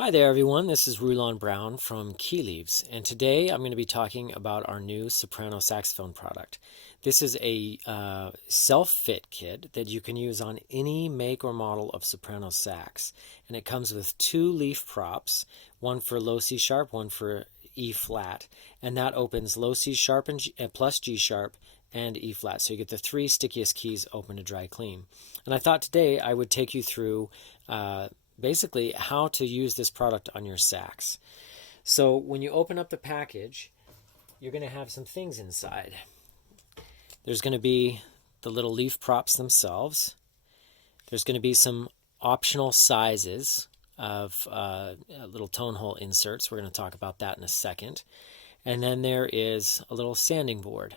Hi there everyone, this is Rulon Brown from Key Leaves, and today I'm going to be talking about our new Soprano saxophone product. This is a self-fit kit that you can use on any make or model of soprano sax, and it comes with two leaf props, one for low C sharp, one for E flat, and that opens low C sharp and plus G sharp and E flat, so you get the three stickiest keys open to dry clean. And I thought today I would take you through basically how to use this product on your sax. So when you open up the package, you're going to have some things inside. There's going to be the little leaf props themselves. There's going to be some optional sizes of little tone hole inserts. We're going to talk about that in a second. And then there is a little sanding board.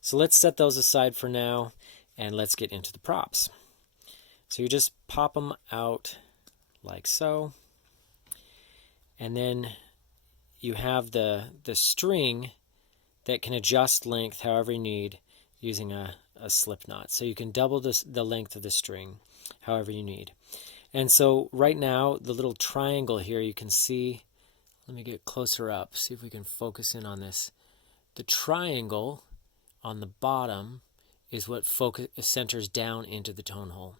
So let's set those aside for now and let's get into the props. So you just pop them out like so, and then you have the string that can adjust length however you need using a slip knot. So you can double the length of the string however you need. And so right now the little triangle here you can see, let me get closer up, see if we can focus in on this. The triangle on the bottom is what centers down into the tone hole,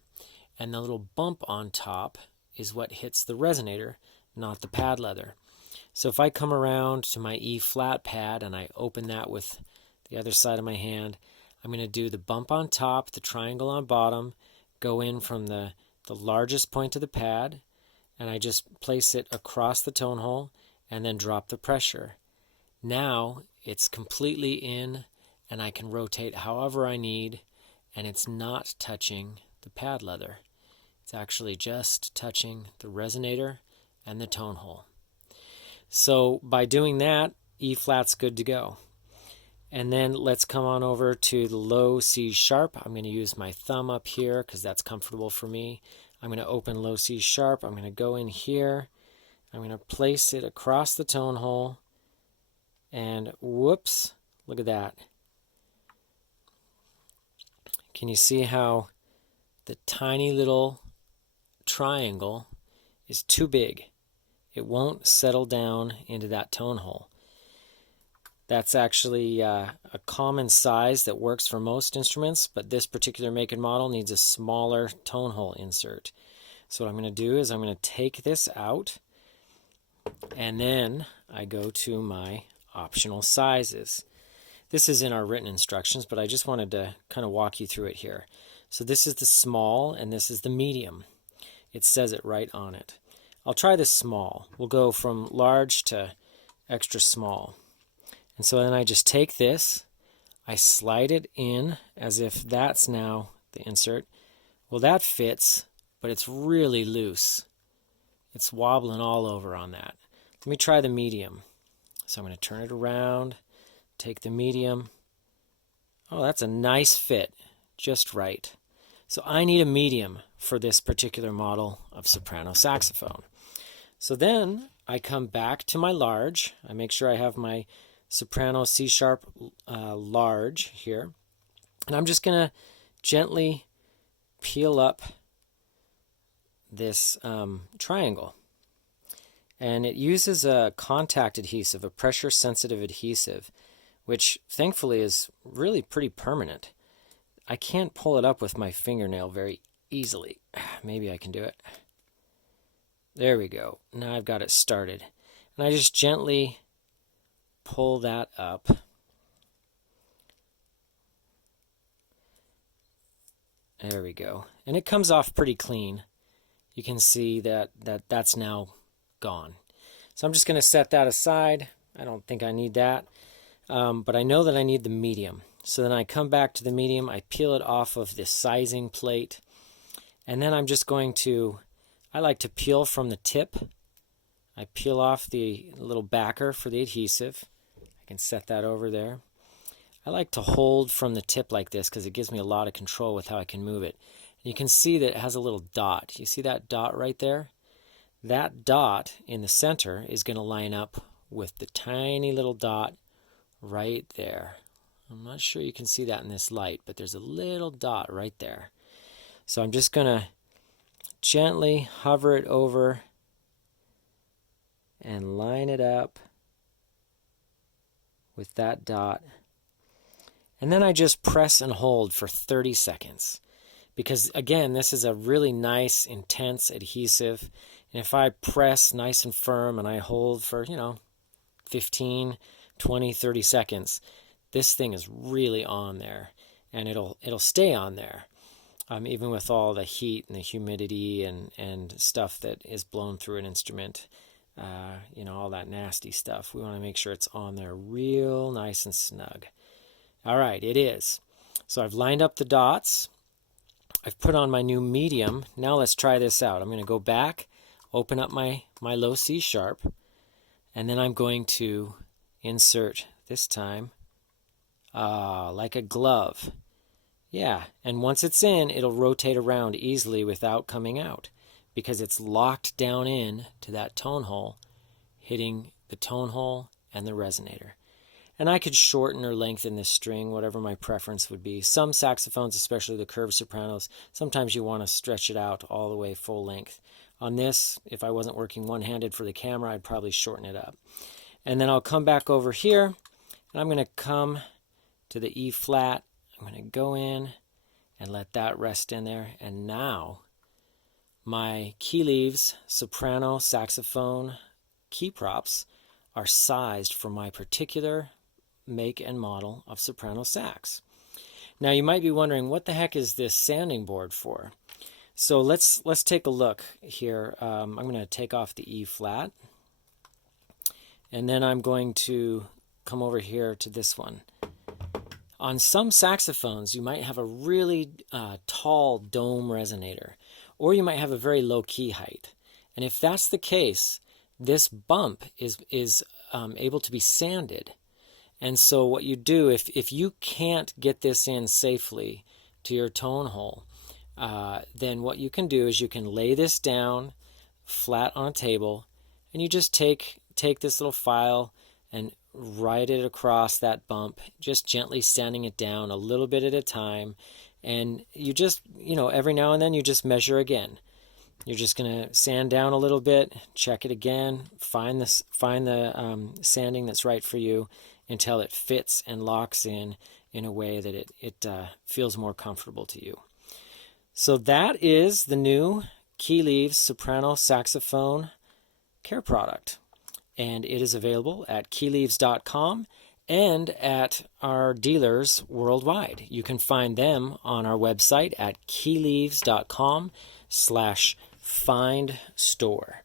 and the little bump on top is what hits the resonator, not the pad leather. So if I come around to my E flat pad and I open that with the other side of my hand, I'm going to do the bump on top, the triangle on bottom, go in from the largest point of the pad, and I just place it across the tone hole and then drop the pressure. Now it's completely in and I can rotate however I need, and it's not touching the pad leather. It's actually just touching the resonator and the tone hole. So by doing that, E flat's good to go. And then let's come on over to the low C sharp. I'm going to use my thumb up here because that's comfortable for me. I'm going to open low C sharp. I'm going to go in here. I'm going to place it across the tone hole. And whoops, look at that. Can you see how the tiny little triangle is too big? It won't settle down into that tone hole. That's actually a common size that works for most instruments, but this particular make and model needs a smaller tone hole insert. So what I'm going to do is I'm going to take this out, and then I go to my optional sizes. This is in our written instructions, but I just wanted to kind of walk you through it here. So this is the small and this is the medium. It says it right on it. I'll try the small. We'll go from large to extra small. And so then I just take this, I slide it in as if that's now the insert. Well, that fits, but it's really loose. It's wobbling all over on that. Let me try the medium. So I'm going to turn it around, take the medium. Oh, that's a nice fit, just right. So I need a medium for this particular model of soprano saxophone. So then I come back to my large. I make sure I have my soprano C sharp large here. And I'm just going to gently peel up this triangle. And it uses a contact adhesive, a pressure sensitive adhesive, which thankfully is really pretty permanent. I can't pull it up with my fingernail very easily. Maybe I can do it. There we go. Now I've got it started. And I just gently pull that up. There we go. And it comes off pretty clean. You can see that's now gone. So I'm just going to set that aside. I don't think I need that. But I know that I need the medium. So then I come back to the medium, I peel it off of this sizing plate, and then I'm just going to, I like to peel from the tip. I peel off the little backer for the adhesive. I can set that over there. I like to hold from the tip like this because it gives me a lot of control with how I can move it. And you can see that it has a little dot. You see that dot right there? That dot in the center is going to line up with the tiny little dot right there. I'm not sure you can see that in this light, but there's a little dot right there. So I'm just going to gently hover it over and line it up with that dot. And then I just press and hold for 30 seconds. Because again, this is a really nice, intense adhesive. And if I press nice and firm and I hold for, 15, 20, 30 seconds, this thing is really on there. And it'll stay on there. Even with all the heat and the humidity and stuff that is blown through an instrument. All that nasty stuff. We want to make sure it's on there real nice and snug. All right, it is. So I've lined up the dots. I've put on my new medium. Now let's try this out. I'm going to go back, open up my low C sharp, and then I'm going to insert this time like a glove. Yeah, and once it's in, it'll rotate around easily without coming out because it's locked down in to that tone hole, hitting the tone hole and the resonator. And I could shorten or lengthen this string, whatever my preference would be. Some saxophones, especially the curved sopranos, sometimes you want to stretch it out all the way full length. On this, if I wasn't working one-handed for the camera, I'd probably shorten it up. And then I'll come back over here, and I'm going to come to the E flat. I'm going to go in and let that rest in there. And now my Key Leaves soprano saxophone key props are sized for my particular make and model of soprano sax. Now you might be wondering, what the heck is this sanding board for? So let's take a look here. I'm going to take off the E flat, and then I'm going to come over here to this one. On some saxophones, you might have a really tall dome resonator, or you might have a very low key height. And if that's the case, this bump is able to be sanded. And so what you do, if you can't get this in safely to your tone hole, then what you can do is you can lay this down flat on a table, and you just take this little file and ride it across that bump, just gently sanding it down a little bit at a time. And you just, every now and then you just measure again. You're just going to sand down a little bit, check it again, find the sanding that's right for you until it fits and locks in a way that it feels more comfortable to you. So that is the new Key Leaves soprano saxophone care product. And it is available at keyleaves.com and at our dealers worldwide. You can find them on our website at keyleaves.com/find store.